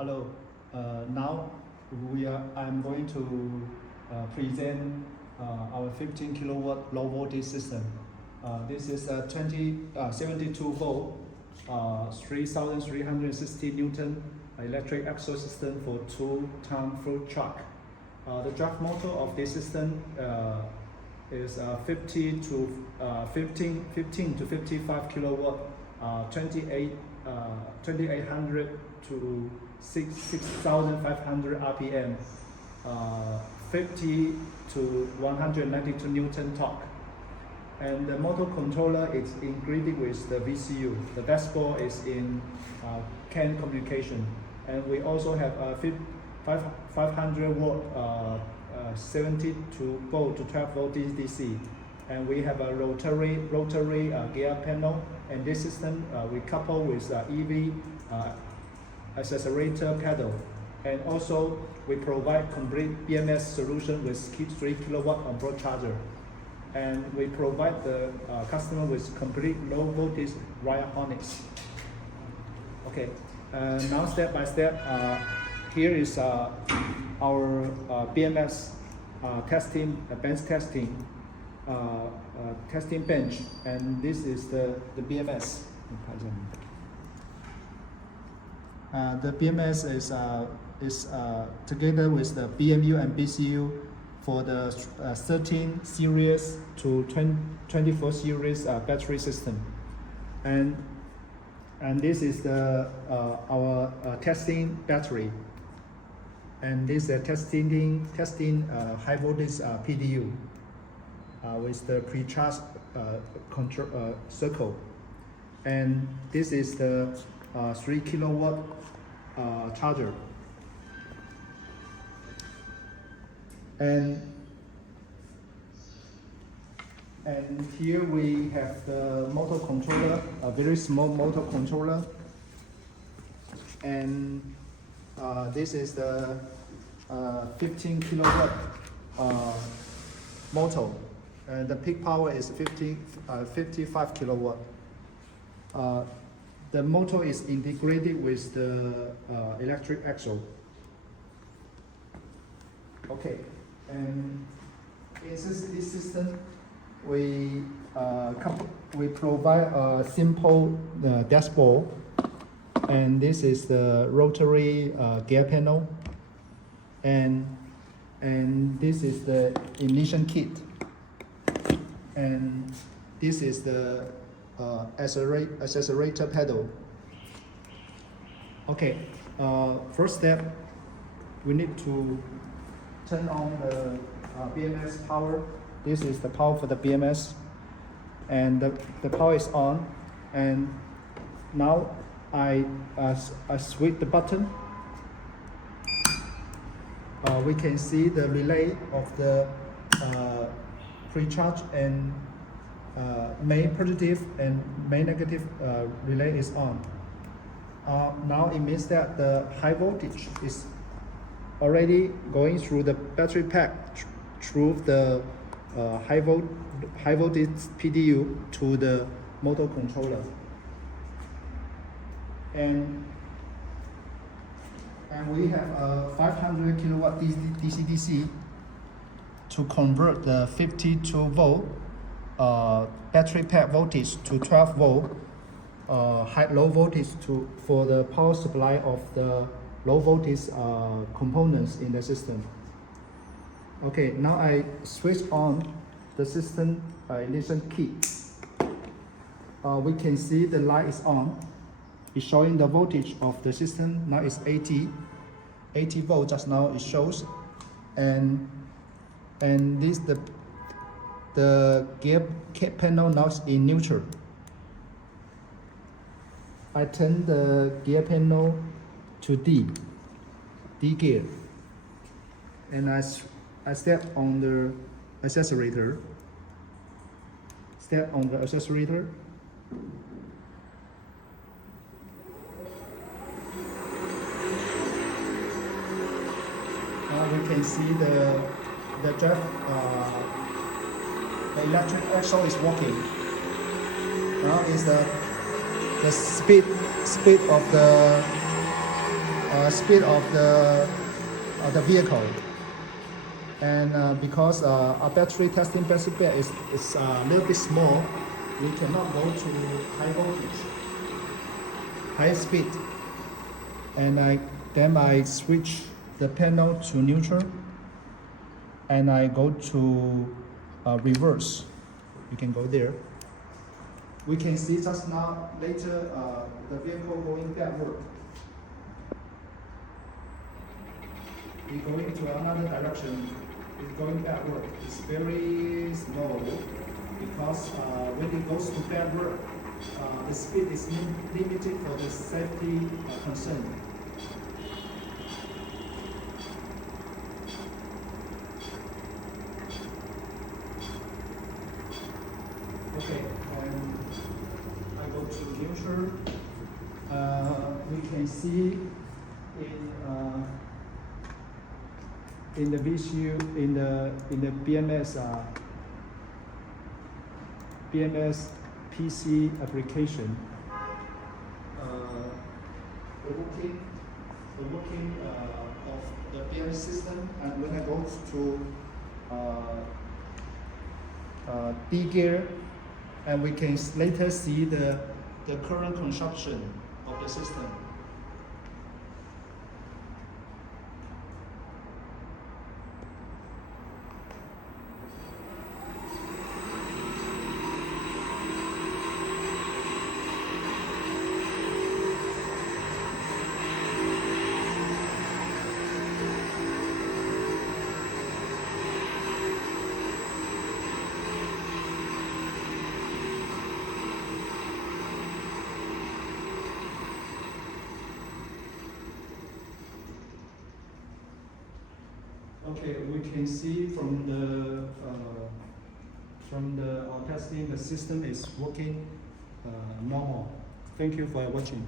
Hello. Now I'm going to present our 15 kilowatt low voltage system. This is a 72 volt, 3360 Newton electric axle system for 2-ton fruit truck. The drive motor of this system is 15 to 55 kilowatt, 2800 to 6500 RPM, 50 to 192 Newton torque. And the motor controller is integrated with the VCU. The dashboard is in CAN communication. And we also have a 500 watt 72 volt to 12 volt DC. And we have a rotary gear panel. And this system we couple with EV accelerator pedal. And also we provide complete BMS solution with 3 kilowatt onboard charger. And we provide the customer with complete low voltage wire harness. Okay, now step by step, here is our BMS testing, bench testing, testing bench, and this is the BMS. The BMS is together with the BMU and BCU for the 13 series to 24 series battery system, and this is the our testing battery, and this is testing high voltage PDU with the pre-charge control circle, and this is the 3 kilowatt charger. And here we have the motor controller, a very small motor controller. And this is the 15 kilowatt motor. And the peak power is 55 kilowatt. The motor is integrated with the electric axle. Okay. And in this system, we provide a simple dashboard, and this is the rotary gear panel, and this is the ignition kit, and this is the accelerator pedal. Okay, first step, we need to turn on the BMS power. This is the power for the BMS, and the power is on. And now I switch the button. We can see the relay of the pre-charge and main positive and main negative relay is on. Now it means that the high voltage is already going through the battery pack through the high voltage PDU to the motor controller, and we have a 500 kilowatt DC to convert the 52 volt battery pack voltage to 12 volt low voltage for the power supply of the low voltage components in the system. Okay, now I switch on the system ignition key. We can see the light is on. It's showing the voltage of the system. Now it's 80 volt. Just now it shows, and this the gear panel now is in neutral. I turn the gear panel to D gear, and I step on the accelerator. Now we can see the drive, the electric axle is working. Now is the speed of the speed of the vehicle. And because our battery testing battery pack is a little bit small, we cannot go to high voltage, high speed. And then I switch the panel to neutral, and I go to reverse. You can go there. We can see just now, later, the vehicle going backward. We going to another direction. It's going backward. It's very slow because when it goes to backward, the speed is limited for the safety concern. Okay, and I go to neutral. We can see in the VCU, in the BMS PC application, the working of the BMS system, and when I go to D gear, and we can later see the current consumption of the system. Okay, we can see from our testing, the system is working normal. Thank you for watching.